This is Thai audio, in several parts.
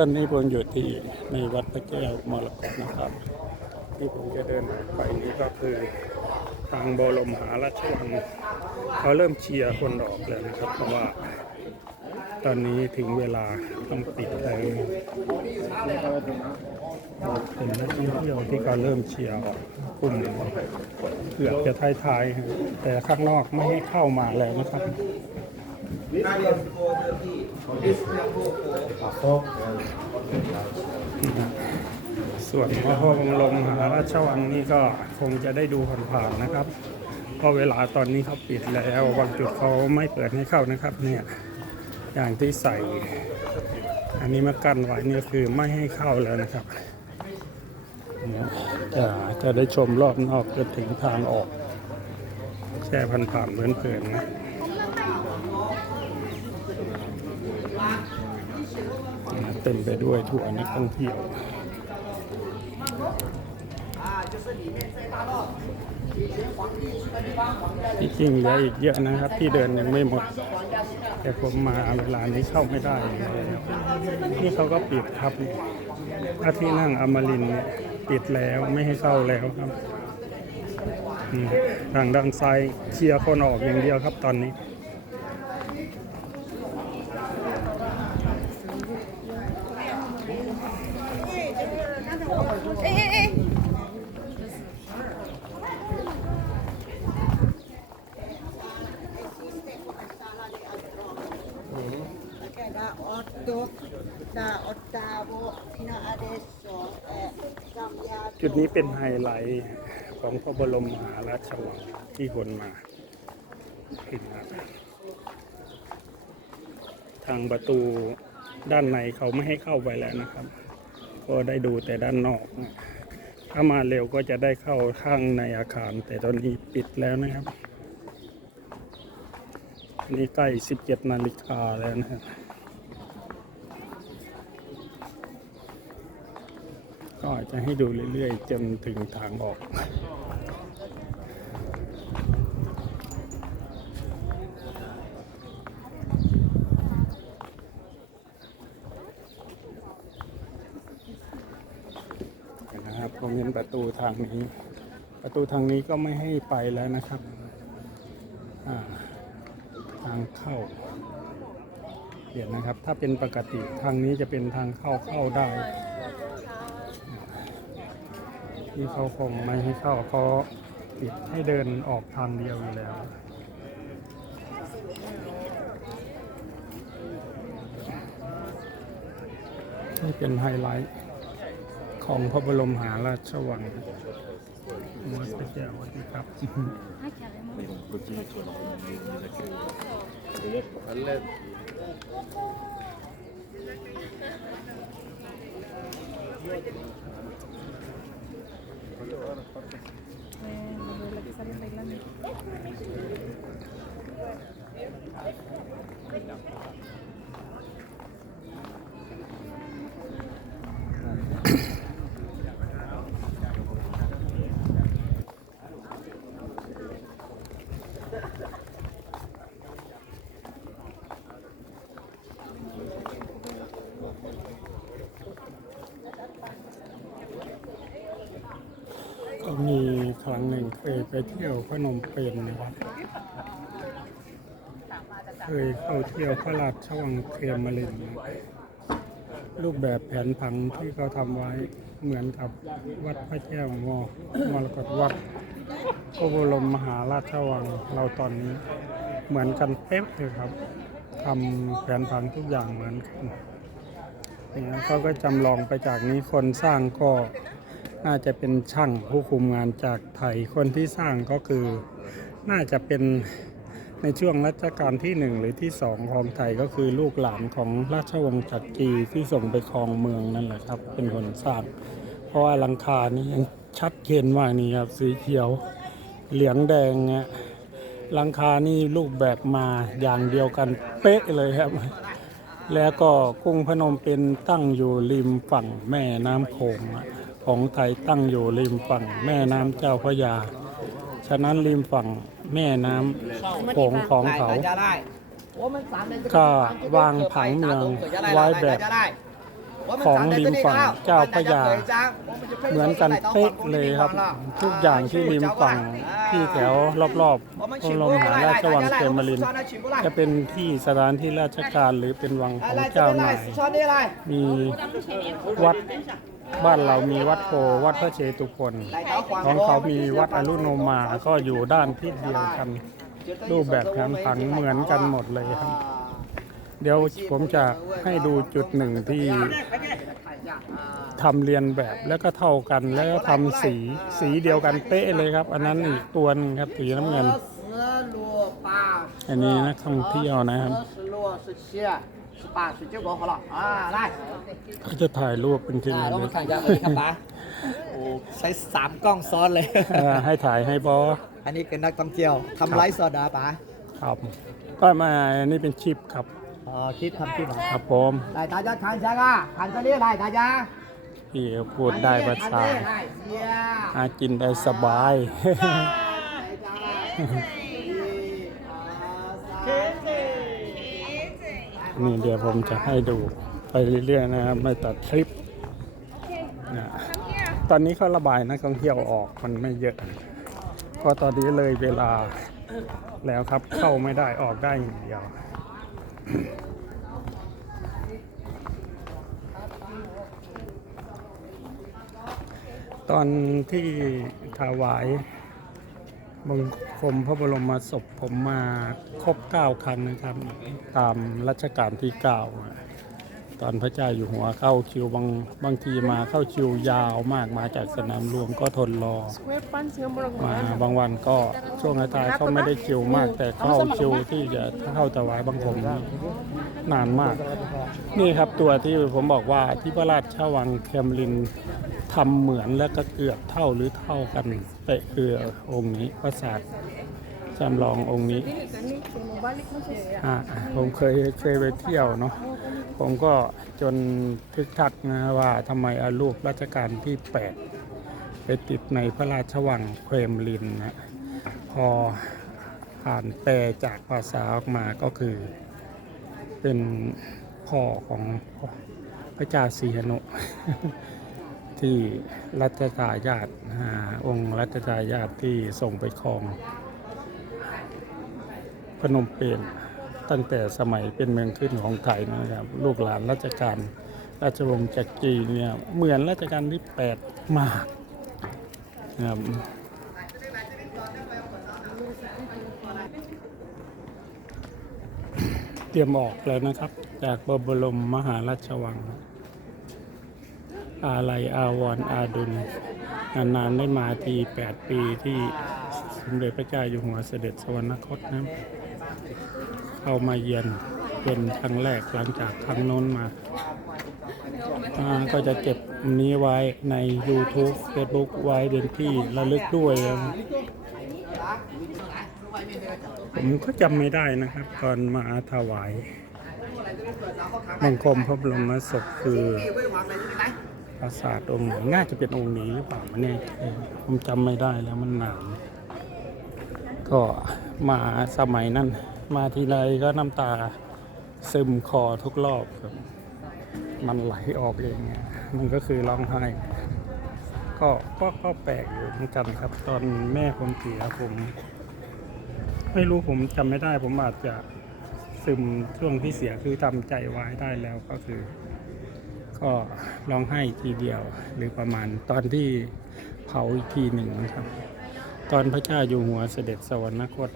ตอนนี้ผมอยู่ที่ในวัดพระแก้วมรกตนะครับ ที่ผมจะเดินไปนี้ก็คือทางบรมหาราชวังเขาเริ่มเชียร์คนออกแล้วนะครับ เพราะว่า ตอนนี้ถึงเวลาต้องปิดแล้วเป็นนักท่องเที่ยวที่เขาเริ่มเชียร์ออกกลุ่มเกือบจะท้ายๆแต่ข้างนอกไม่ให้เข้ามาแล้วนะครับ ส่วนพระบรมลมหาราชวังนี่ก็คงจะได้ดูผ่านๆนะครับ เพราะเวลาตอนนี้เขาปิดแล้วบางจุดเขาไม่เปิดให้เข้านะครับ เนี่ยอย่างที่ใส่ อันนี้มากั้นไว้เนี่ยคือไม่ให้เข้าแล้วนะครับเนี่ยจะจะได้ชมรอบนอกจนถึงทางออกแค่ผ่านๆเพลินๆนะ ต็มไปด้วยทัวร์นักท่องเที่ยว ที่จริงเหลืออีกเยอะนะครับ ที่เดินยังไม่หมด แต่ผมมาเวลานี้เข้าไม่ได้นี่เขาก็ปิดครับพระที่นั่งอมรินเนี่ยปิดแล้วไม่ให้เข้าแล้วครับทางด้านซ้ายเชียร์คนออกอย่างเดียวครับตอนนี้ จุดนี้เป็นไฮไลท์ของพระบรมมหาราชวังที่คนมาขึ้นมาทางประตูด้านในเขาไม่ให้เข้าไปแล้วนะครับ ก็ได้ดูแต่ด้านนอกนะถ้ามาเร็วก็จะได้เข้าข้างในอาคาร แต่ตอนนี้ปิดแล้วนะครับนนี่ใกล้ 17 นาฬิกาแล้วนะครับ จะให้ดูเรื่อยๆ จนถึงทางออกนะครับผมเห็นประตูทางนี้ ประตูทางนี้ก็ไม่ให้ไปแล้วนะครับทางเข้าเดี๋ยวนะครับ ถ้าเป็นปกติทางนี้จะเป็นทางเข้าเข้าได้ ที่เขาคงไม่ให้เข้าเขาปิดให้เดินออกทางเดียวอยู่แล้วนี่เป็นไฮไลท์ของพระบรมหาราชวังวัดพระแก้วสวัสดีครับ ก็มีครั้งหนึ่งเคยไปเที่ยวพนมเปญนะครับ เคยเข้าเที่ยวพระราชวังเทียมรินร์รูปแบบแผนผังที่เขาทำไว้เหมือนกับวัดพระแก้วมอมรกตวัดพระบรมมหาราชวังเราตอนนี้เหมือนกันเป๊ะเลยครับทำแผนผังทุกอย่างเหมือนกันเนี่ยเขาก็จำลองไปจากนี้คนสร้างก็น่าจะเป็นช่างผู้คุมงานจากไทยคนที่สร้างก็คือน่าจะเป็น ในช่วงรัชกาลที่หนึ่งหรือที่สองของไทยก็คือลูกหลานของราชวงศ์จักรีที่ส่งไปครองเมืองนั่นแหละครับ เป็นคนสร้าง เพราะว่าหลังคานี่ยังชัดเจนมากนี่ครับ สีเขียวเหลืองแดงเนี่ยหลังคานี่รูปแบบมาอย่างเดียวกันเป๊ะเลยครับ แล้วก็กรุงพนมเป็นตั้งอยู่ริมฝั่งแม่น้ำโขงของไทยตั้งอยู่ริมฝั่งแม่น้ำเจ้าพระยา ฉะนั้นริมฝั่ง แม่น้ำโขงของเขา ก็วางผังเมืองไว้แบบของริมฝั่งเจ้าพระยา เหมือนกันเป๊ะเลยครับ ทุกอย่างที่ริมฝั่งที่แถวรอบๆองค์ลมหาราชวังเทมรินทร์จะเป็นที่สถานที่ราชการหรือเป็นวังของเจ้านายมีวัด บ้านเรามีวัดโพวัดพระเชตุพนของเขามีวัดอรุโนมาก็อยู่ด้านทิศเดียวกัน รูปแบบแผนผังเหมือนกันหมดเลยครับ เดี๋ยวผมจะให้ดูจุดหนึ่งที่ทำเรียนแบบแล้วก็เท่ากันแล้วก็ทำสีสีเดียวกันเป๊ะเลยครับ อันนั้นอีกตัวนึงครับสีน้ำเงินอันนี้นักท่องเที่ยวนะครับ ป้าสุดเจ้าของของเราอ่าได้เขาจะถ่ายรูปเป็นทีมอ่างานรมาขังยาวเลยครับป้าโอ้ใช้สามกล้องซ้อนเลยให้ถ่ายให้บอสอันนี้เป็นนักท่องเที่ยวทำไลฟ์สดเหรป้าครับ ก็มาอันนี้เป็นชิปครับ อ๋อคิดทำคิดเหรอครับผมได้ตาจ้าขันจ้าก้าขันตานี้ได้ตาจ้าพี่พูดได้ภาษาได้เหากินได้สบาย ได้จ้า นี่เดี๋ยวผมจะให้ดูไปเรื่อยๆนะครับไม่ตัดคลิปนะตอนนี้เขาระบายนักท่องเที่ยวออกมันไม่เยอะ ก็ตอนนี้เลยเวลาแล้วครับเข้าไม่ได้ออกได้อย่างเดียวตอนที่ถวาย บังคมพระบรมศพผมมาครบเก้าครั้งนะครับ ตามรัชกาลที่เก้าตอนพระเจ้าอยู่หัวเข้าคิวบางบางทีมาเข้าคิวยาวมากมาจากสนามหลวงก็ทนรอมาบางวันก็ช่วงท้ายเขาไม่ได้คิวมาก แต่เข้าคิวที่จะเข้าถวายบังคมนานมาก นี่ครับตัวที่ผมบอกว่าที่พระราชวังเคมรินทำเหมือนและก็เกือบเท่าหรือเท่ากัน ตะคือองค์นี้ปราสาทจำลององค์นี้อ่าผมเคยเคยไปเที่ยวเนาะผมก็จนทึกทักนะว่าทำไมอารูปรัชกาลที่ 8 ไปติดในพระราชวังเครมลินนะพอผ่านแปลจากภาษาออกมาก็คือ เป็นพ่อของพระเจ้าสีหนุ ที่รัชทายาทองค์รัชทายาทที่ส่งไปครองพนมเปญตั้งแต่สมัยเป็นเมืองขึ้นของไทยนะครับ ลูกหลานรัชกาลราชวงศ์จักรีเนี่ยเหมือนรัชกาลที่ 8 มากนะครับเตรียมออกแล้วนะครับ จากบรมมหาราชวัง อาลัยอาวรณ์อาดุลนานๆได้มาที 8 ปีที่สมเด็จพระเจ้าอยู่หัวเสด็จสวรรคตนะเข้ามาเยือนเป็นครั้งแรกหลังจากครั้งโน้นมาาก็จะเก็บนี้ไว้ใน YouTube Facebook ไว้เป็นที่ระลึกด้วย ผมก็จำไม่ได้นะครับ ตอนมาถวายบังคมพระบรมศพคือ ปราสาทองค์ไหนน่าจะเป็นองค์นี้หรือเปล่าไม่แน่ผมจำไม่ได้แล้วมันนานก็มาสมัยนั้น มาทีไรก็น้ำตาซึมคอทุกรอบครับ มันไหลออกเองอะมันก็คือร้องไห้ก็ก็ก็แปลกอยู่เหมือนกันครับ ตอนแม่ผมเสียผม ไม่รู้ผมจำไม่ได้ ผมอาจจะซึมช่วงที่เสียคือทำใจไว้ได้แล้วก็คือ ก็ร้องไห้ทีเดียวหรือประมาณตอนที่เผาอีกทีหนึ่งนะครับ ตอนพระเจ้าอยู่หัวเสด็จสวรรคต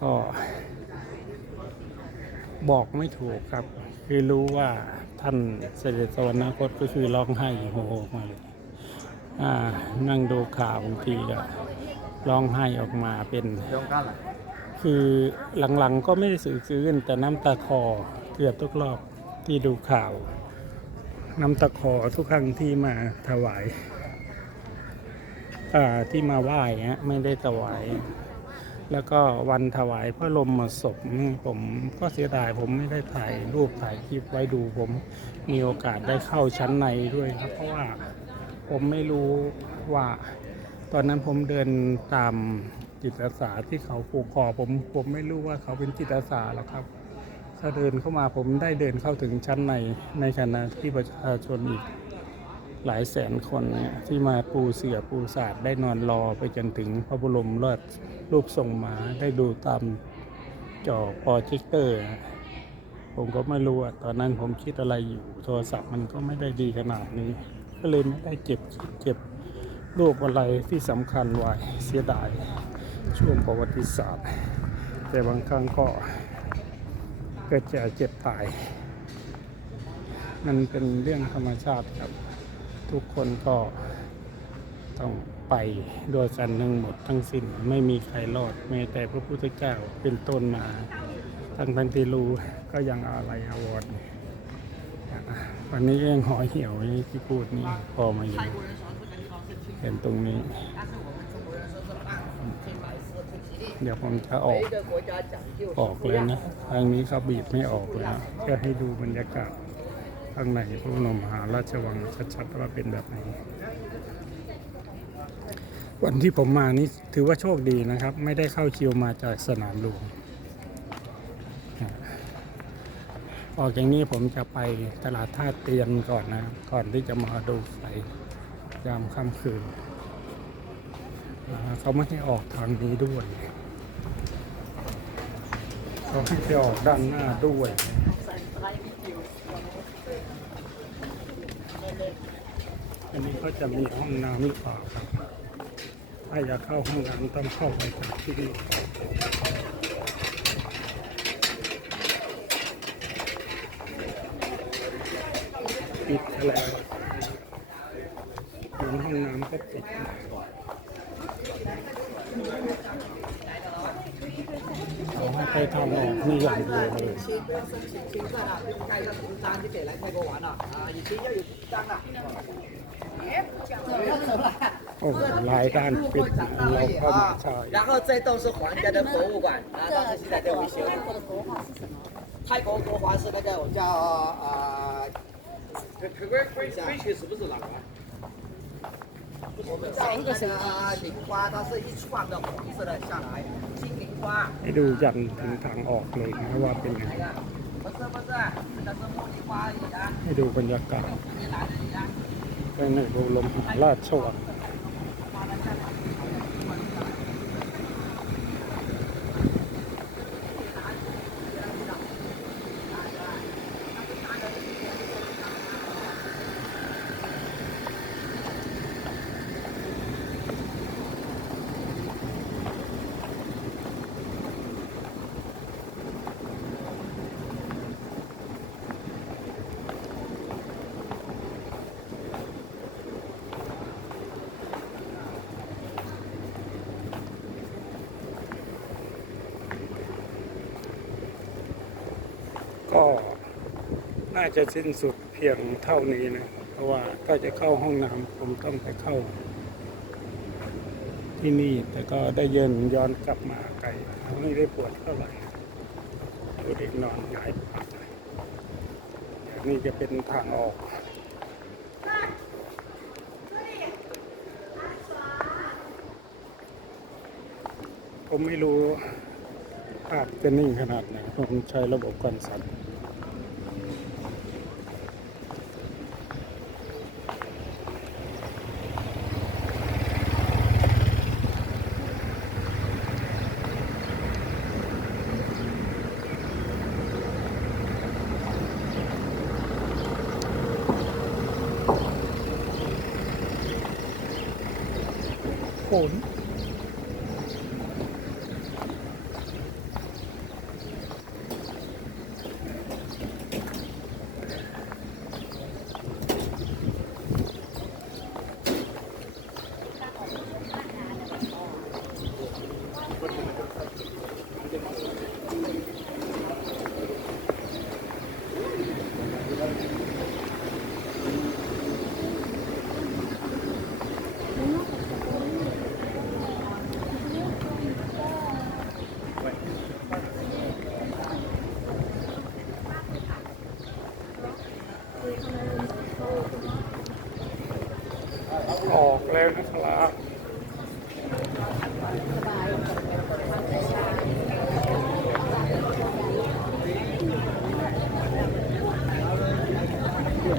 ก็บอกไม่ถูกครับ คือรู้ว่าท่านเสด็จสวรรคตก็คือร้องไห้โฮออกมาเลยอ่านั่งดูข่าวบางทีก็ร้องไห้ออกมาเป็นคือหลังๆก็ไม่ได้สื่อซื้นแต่น้ำตาคอเกือบทุกรอบที่ดูข่าว น้ำตาคอทุกครั้งที่มาถวายที่มาไหว้ฮะไม่ได้ถวาย แล้วก็วันถวายพระลมศพผมก็เสียดายผมไม่ได้ถ่ายรูปถ่ายคลิปไว้ดูผมมีโอกาสได้เข้าชั้นในด้วยครับ เพราะว่าผมไม่รู้ว่าตอนนั้นผมเดินตามจิตอาสาที่เขาผูกคอผมผมไม่รู้ว่าเขาเป็นจิตอาสาหรอกครับ ถ้าเดินเข้ามาผมได้เดินเข้าถึงชั้นในในขณะที่ประชาชนอีกหลายแสนคนเนี่ยที่มาปูเสือปูสาดได้นอนรอไปจนถึงพระบรมราชรูปทรงม้าได้ดูตามจอโปรเจคเตอร์ ผมก็ไม่รู้ตอนนั้นผมคิดอะไรอยู่โทรศัพท์มันก็ไม่ได้ดีขนาดนี้ ก็เลยไม่ได้เก็บเก็บรูปอะไรที่สำคัญไว้เสียดายช่วงประวัติศาสตร์ แต่บางครั้งก็ กิดจะเจ็บตาย มันเป็นเรื่องธรรมชาติครับ ทุกคนก็ต้องไปด้วยกันทั้งหมดทั้งสิ้นไม่มีใครรอดแม้แต่พระพุทธเจ้าเป็นต้นมาทั้งทั้งที่รู้ก็ยังอะไรอาวรณ์วันนี้ยังหอเหี่ยวที่พูดนี่พอมาอยู่เห็นตรงนี้ เดี๋ยวผมจะออกออกเลยนะทางนี้เขาบีบไม่ออกเลยนะแค่ให้ดูบรรยากาศข้างในพระบรมหาราชวังชัดๆว่าเป็นแบบไหนวันที่ผมมานี่ถือว่าโชคดีนะครับ ไม่ได้เข้าคิวมาจากสนามหลวงออกอย่างนี้ผมจะไปตลาดท่าเตียนก่อนนะ ก่อนที่จะมาดูไฟยามค่ำคืนเขาไม่ให้ออกทางนี้ด้วย เขาให้ไปออกด้านหน้าด้วยอันนี้เขาจะมีห้องน้ำหรือเปล่าครับถ้าอยากเข้าห้องน้ำต้องเข้าไปจากที่นี่ปิดแล้วห้องน้ำก็ปิด ให้ไปทำออกนี่อย่างเดียวเลย 清不用申请清算了，就盖一个图章就可以来泰国玩了啊！以前要有图章的。走了走了。 โอ้โหหลายด้านปิดเราเข้ามาใช่ 然后这栋是皇家的博物馆啊，当时现在在维修。泰国的国画是什么？泰国国华是那个我叫呃，可可可可可以是不是哪个？我们叫那个菱花，它是一串的红色的下来，金菱花。 ให้ดูยันถึงทางออกเลยนะว่าเป็นยังไงให้ดูบรรยากาศไปในหลวงลมหาราชสวรรค์ น่าจะสิ้นสุดเพียงเท่านี้นะ เพราะว่าถ้าจะเข้าห้องน้ำผมต้องไปเข้า ที่นี่แต่ก็ได้เยินย้อนกลับมาไกลไม่ได้ปวดเท่าไหร่ดูเด็กนอนหงายปากอย่างนี้จะเป็นทางออกผมไม่รู้ภาพจะนิ่งขนาดไหนผมใช้ระบบกันสั่น ฝ เ